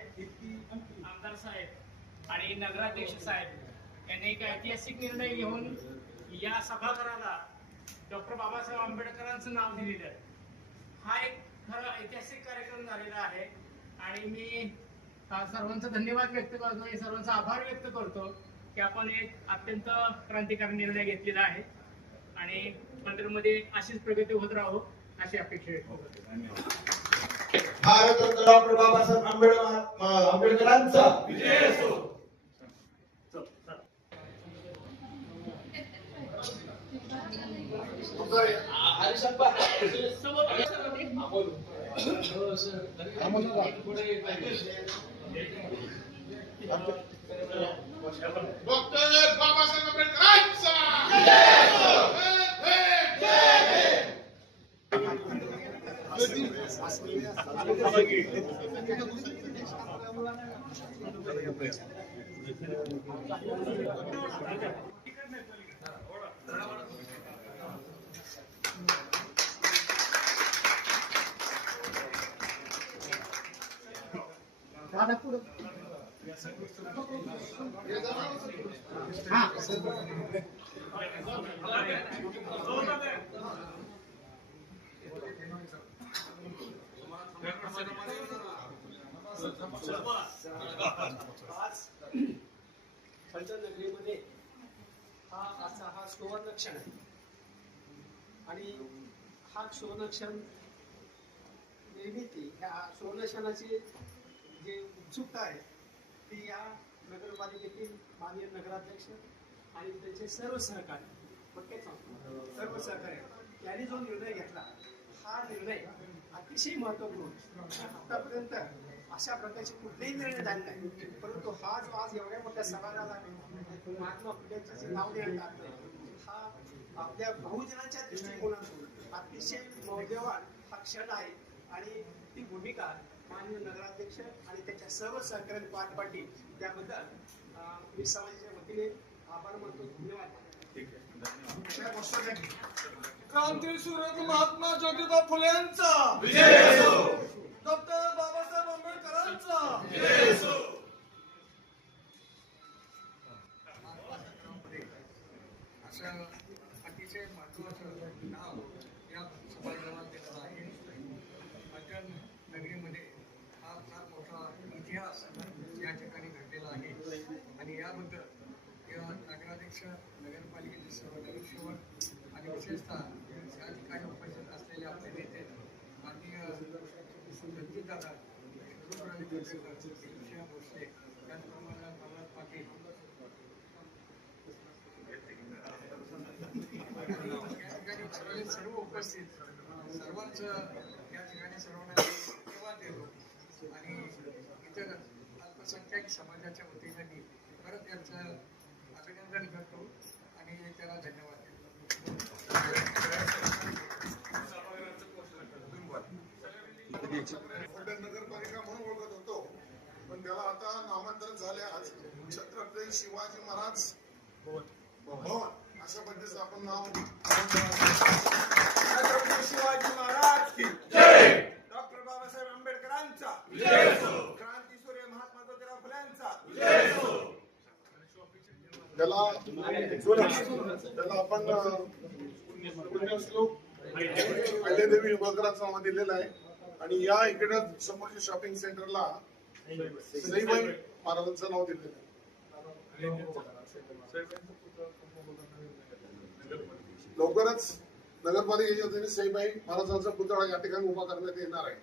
आमदार साहेब आणि नगराध्यक्ष साहेब यांनी एक ऐतिहासिक निर्णय घेऊन या सभागृहाला डॉक्टर बाबासाहेब आंबेडकरांचं नाव दिलेलं आहे. हा एक खरा ऐतिहासिक कार्यक्रम झालेला आहे आणि मी सर्वांचा धन्यवाद व्यक्त करतो आणि सर्वांचा आभार व्यक्त करतो की आपण एक अत्यंत क्रांतिकारी निर्णय घेतलेला आहे आणि मंदिरमध्ये अशीच प्रगती होत राहो अशी अपेक्षा व्यक्त करतो. धन्यवाद. भारतरत्न डॉक्टर बाबासाहेब आंबेडकरांचा विजय असो. डॉक्टर बाबासाहेब आंबेडकरांचा विजय असो. नगरीमध्ये हा सुवर्णक्षण आहे आणि हा सुवर्णक्षण निर्मिती ह्या सुवर्णक्षणाची जी उत्सुकता आहे ती या नगरपालिकेतील माननीय नगराध्यक्ष आणि त्यांचे सर्व सहकारी सर्व सहकारी यांनी जो निर्णय घेतला हा निर्णय अतिशय महत्वपूर्ण. आतापर्यंत अशा प्रकारचे कुठलेही निर्णय झाले नाही, परंतु हा जो आज एवढ्या मोठ्या सभागृहाला महात्मा फुलेंचे नाव देण्यात आले हा आपल्या बहुजनांच्या दृष्टिकोनातून अतिशय मौल्यवान हा क्षण आहे आणि ती भूमिका माननीय नगराध्यक्ष आणि त्याच्या सर्व सहकार्याने पार पाडली त्याबद्दल मी समाजाच्या वतीने आभार मानतो. धन्यवाद. क्रांती सूर्य महात्मा ज्योतिबा फुलेंचा विजय असो. डॉक्टर बाबासाहेब आंबेडकरांचा विजय असो. असं अतिशय महत्वाचं नाव या सभागृहाला दिलेलं आहे. माझ्या नगरीमध्ये हा फार मोठा इतिहास या ठिकाणी घडलेला आहे आणि याबद्दल नगराध्यक्ष नगरपालिकेचे सर्व नगरसेवक आणि विशेषतः या ठिकाणी उपस्थित असलेले आपले नेते माननीय रणजितदादा भोसले त्याचप्रमाणे प्रल्हाद पाटील या ठिकाणी सर्व उपस्थित सर्वांचं या ठिकाणी सर्वांना धन्यवाद देतो आणि इतर अल्पसंख्याक समाजाच्या वतीने मी परत यांचं अभिनंदन करतो आणि त्याला धन्यवाद देतो. नगरपालिका म्हणून ओळखत होतो पण त्याला आता नामांतरण झाले आज छत्रपती शिवाजी महाराज भवन अशा पद्धतीचं आपण नाव. छत्रपती शिवाजी महाराज की जय. डॉक्टर बाबासाहेब आंबेडकरांचा विजय असो. क्रांतीसूर्य महात्मा ज्योतिबा फुलेंचा विजय असो. त्याला आपण पुण्यश्लोक अहिल्यादेवी होळकरांचं नाव दिलेलं आहे आणि या इकडे समोरच्या शॉपिंग सेंटरला सईबाई महाराजांचं नाव दिलेलं आहे. लवकरच नगरपालिकेच्या वतीने सईबाई महाराजांचा पुतळा या ठिकाणी उभा करण्यात येणार आहे.